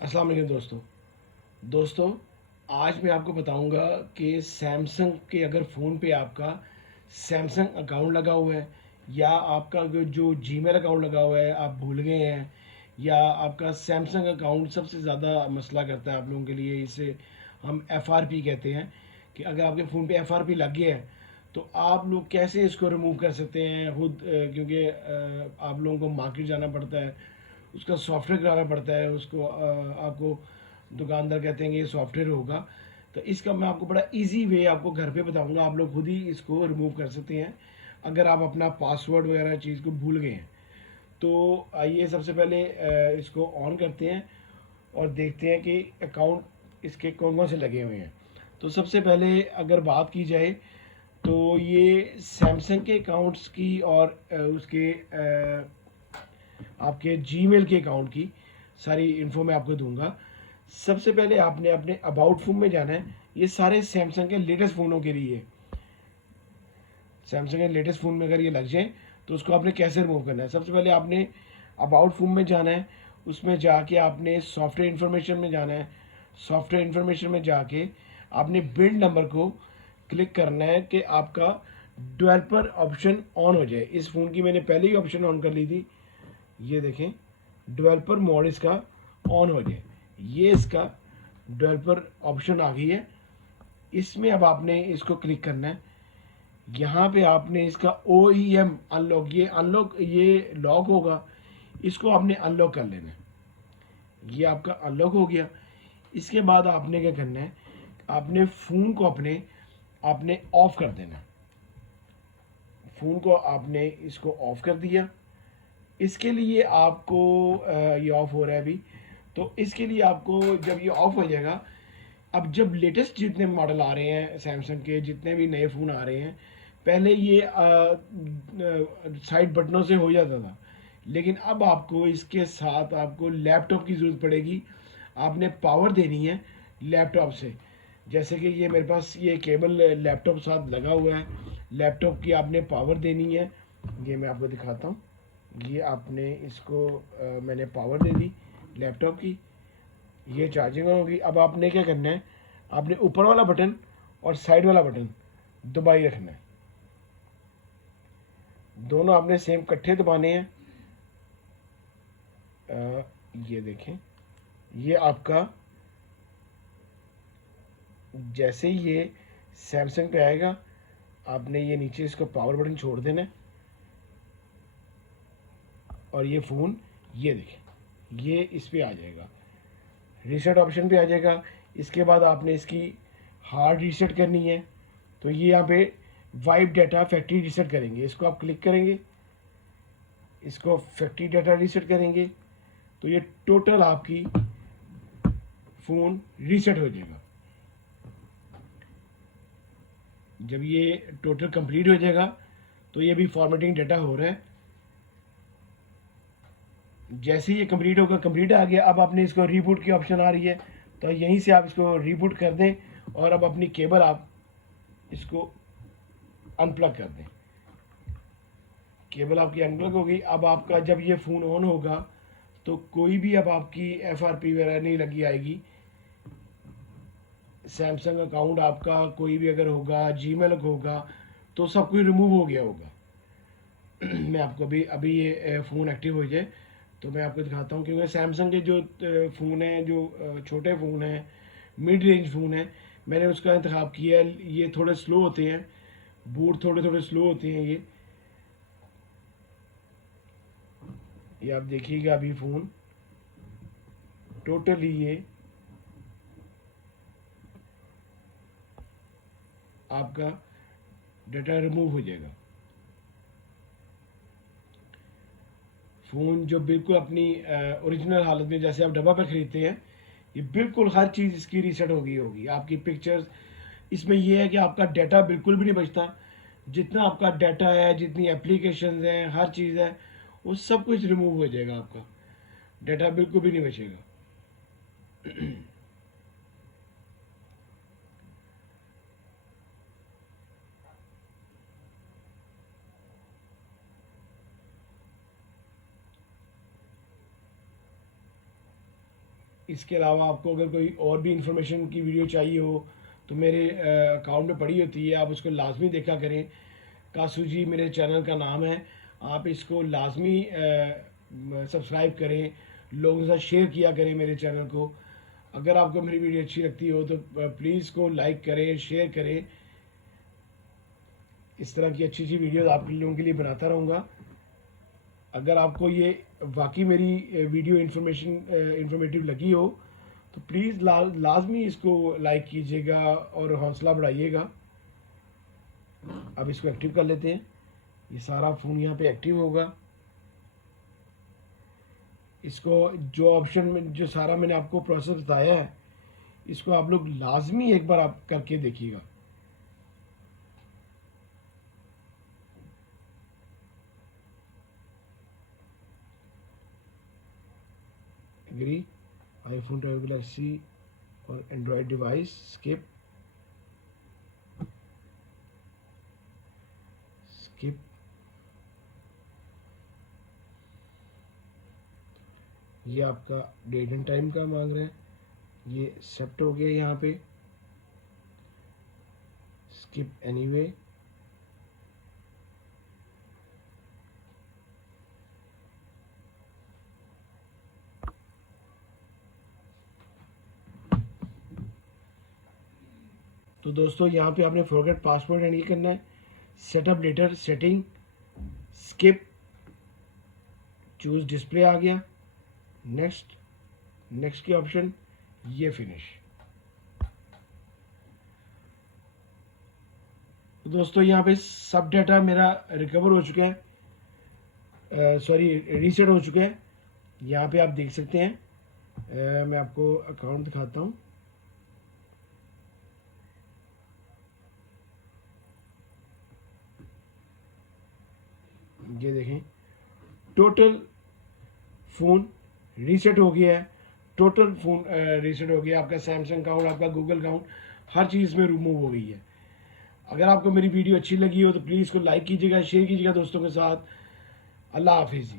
अस्सलाम वालेकुम दोस्तों, आज मैं आपको बताऊंगा कि सैमसंग के अगर फ़ोन पे आपका सैमसंग अकाउंट लगा हुआ है या आपका जो जीमेल अकाउंट लगा हुआ है आप भूल गए हैं, या आपका सैमसंग अकाउंट सबसे ज़्यादा मसला करता है आप लोगों के लिए। इसे हम एफआरपी कहते हैं कि अगर आपके फ़ोन पे एफआरपी लग गया है तो आप लोग कैसे इसको रिमूव कर सकते हैं खुद, क्योंकि आप लोगों को मार्केट जाना पड़ता है, उसका सॉफ्टवेयर कराना पड़ता है उसको। आपको दुकानदार कहते हैं कि ये सॉफ्टवेयर होगा, तो इसका मैं आपको बड़ा इजी वे आपको घर पे बताऊंगा। आप लोग खुद ही इसको रिमूव कर सकते हैं अगर आप अपना पासवर्ड वगैरह चीज़ को भूल गए हैं। तो आइए सबसे पहले इसको ऑन करते हैं और देखते हैं कि अकाउंट इसके कौन कौन से लगे हुए हैं। तो सबसे पहले अगर बात की जाए तो ये सैमसंग के अकाउंट्स की और उसके आपके जीमेल के अकाउंट की सारी इन्फो मैं आपको दूंगा। सबसे पहले आपने अपने अबाउट फ़ोन में जाना है। ये सारे सैमसंग के लेटेस्ट फ़ोनों के लिए। सैमसंग के लेटेस्ट फ़ोन में अगर ये लग जाए तो उसको आपने कैसे रिमूव करना है। सबसे पहले आपने अबाउट फ़ोन में जाना है, उसमें जाके आपने सॉफ्टवेयर इन्फॉर्मेशन में जाना है। सॉफ्टवेयर इन्फॉर्मेशन में जाके आपने बिल्ड नंबर को क्लिक करना है कि आपका डेवलपर ऑप्शन ऑन हो जाए। इस फ़ोन की मैंने पहले ही ऑप्शन ऑन कर ली थी, ये देखें, डेवलपर मोड इसका ऑन हो जाए। ये इसका डेवलपर ऑप्शन आ गई है। इसमें अब आपने इसको क्लिक करना है। यहाँ पे आपने इसका ओ ई एम अनलॉक, ये लॉक होगा, इसको आपने अनलॉक कर लेना है। ये आपका अनलॉक हो गया। इसके बाद आपने क्या करना है, आपने फ़ोन को अपने आपने ऑफ कर देना। फ़ोन को आपने इसको ऑफ कर दिया। इसके लिए आपको ये ऑफ हो रहा है अभी, तो इसके लिए आपको जब ये ऑफ हो जाएगा, अब जब लेटेस्ट जितने मॉडल आ रहे हैं सैमसंग के, जितने भी नए फ़ोन आ रहे हैं, पहले ये साइड बटनों से हो जाता था, लेकिन अब आपको इसके साथ आपको लैपटॉप की ज़रूरत पड़ेगी। आपने पावर देनी है लैपटॉप से। जैसे कि ये मेरे पास ये केबल लैपटॉप साथ लगा हुआ है, लैपटॉप की आपने पावर देनी है। ये मैं आपको दिखाता हूँ। ये आपने इसको मैंने पावर दे दी लैपटॉप की, ये चार्जिंग होगी। अब आपने क्या करना है, आपने ऊपर वाला बटन और साइड वाला बटन दबाई रखना है। दोनों आपने सेम इकट्ठे दबाने हैं। ये देखें, ये आपका जैसे ही ये सैमसंग पे आएगा, आपने ये नीचे इसको पावर बटन छोड़ देना है और ये फ़ोन, ये देखें, ये इस पे आ जाएगा, रीसेट ऑप्शन पे आ जाएगा। इसके बाद आपने इसकी हार्ड रीसेट करनी है, तो ये यहाँ पे वाइप डाटा फैक्ट्री रीसेट करेंगे, इसको आप क्लिक करेंगे, इसको फैक्ट्री डाटा रीसेट करेंगे, तो ये टोटल आपकी फ़ोन रीसेट हो जाएगा। जब ये टोटल कंप्लीट हो जाएगा तो ये भी फॉर्मेटिंग डाटा हो रहा है। जैसे ही ये कंप्लीट होगा, कंप्लीट आ गया, अब आपने इसको रीबूट की ऑप्शन आ रही है, तो यहीं से आप इसको रीबूट कर दें और अब अपनी केबल आप इसको अनप्लग कर दें। केबल आपकी अनप्लग होगी। अब आपका जब ये फ़ोन ऑन होगा तो कोई भी अब आपकी एफ आर पी वगैरह नहीं लगी आएगी। सैमसंग अकाउंट आपका कोई भी अगर होगा, जीमेल होगा, तो सब कुछ रिमूव हो गया होगा। मैं आपको अभी अभी ये फ़ोन एक्टिव हो जाए तो मैं आपको दिखाता हूँ, क्योंकि सैमसंग के जो फ़ोन हैं, जो छोटे फ़ोन हैं, मिड रेंज फ़ोन हैं, मैंने उसका इंतखाब किया है। ये थोड़े स्लो होते हैं, बूट थोड़े थोड़े स्लो होते हैं। ये आप देखिएगा अभी फ़ोन टोटली ये आपका डाटा रिमूव हो जाएगा। फ़ोन जो बिल्कुल अपनी ओरिजिनल हालत में, जैसे आप डब्बा पर ख़रीदते हैं, ये बिल्कुल हर चीज़ इसकी रीसेट हो गई होगी। आपकी पिक्चर्स, इसमें यह है कि आपका डाटा बिल्कुल भी नहीं बचता। जितना आपका डाटा है, जितनी एप्लीकेशंस हैं, हर चीज़ है, वो सब कुछ रिमूव हो जाएगा। आपका डाटा बिल्कुल भी नहीं बचेगा। इसके अलावा आपको अगर कोई और भी इंफॉर्मेशन की वीडियो चाहिए हो तो मेरे अकाउंट में पड़ी होती है, आप उसको लाजमी देखा करें। कासू जी मेरे चैनल का नाम है, आप इसको लाजमी सब्सक्राइब करें, लोगों के साथ शेयर किया करें मेरे चैनल को। अगर आपको मेरी वीडियो अच्छी लगती हो तो प्लीज़ को लाइक करें, शेयर करें। इस तरह की अच्छी अच्छी वीडियोस आप लोगों के लिए बनाता रहूँगा। अगर आपको ये वाकई मेरी वीडियो इन्फॉर्मेटिव लगी हो तो प्लीज़ लाजमी इसको लाइक कीजिएगा और हौसला बढ़ाइएगा। अब इसको एक्टिव कर लेते हैं। ये सारा फ़ोन यहाँ पे एक्टिव होगा। इसको जो ऑप्शन में जो सारा मैंने आपको प्रोसेस बताया है, इसको आप लोग लाजमी एक बार आप करके देखिएगा। एग्री, iPhone 12 और एंड्रॉयड डिवाइस, स्किप स्किप। ये आपका डेट एंड टाइम का मांग रहे हैं, ये सेट हो गया यहाँ पे। Skip anyway. तो दोस्तों यहाँ पे आपने फॉरगेट पासवर्ड एंड ये करना है। Setup later setting, skip, choose display आ गया, नेक्स्ट, नेक्स्ट की ऑप्शन, ये फिनिश। तो दोस्तों यहाँ पे सब डाटा मेरा रिकवर हो चुका है, सॉरी रीसेट हो चुका है। यहाँ पे आप देख सकते हैं। मैं आपको अकाउंट दिखाता हूँ। ये देखें, टोटल फ़ोन रीसेट हो गया है। टोटल फ़ोन रीसेट हो गया। आपका सैमसंग अकाउंट, आपका गूगल अकाउंट, हर चीज़ में रिमूव हो गई है। अगर आपको मेरी वीडियो अच्छी लगी हो तो प्लीज़ इसको लाइक कीजिएगा, शेयर कीजिएगा दोस्तों के साथ। अल्लाह हाफिज़।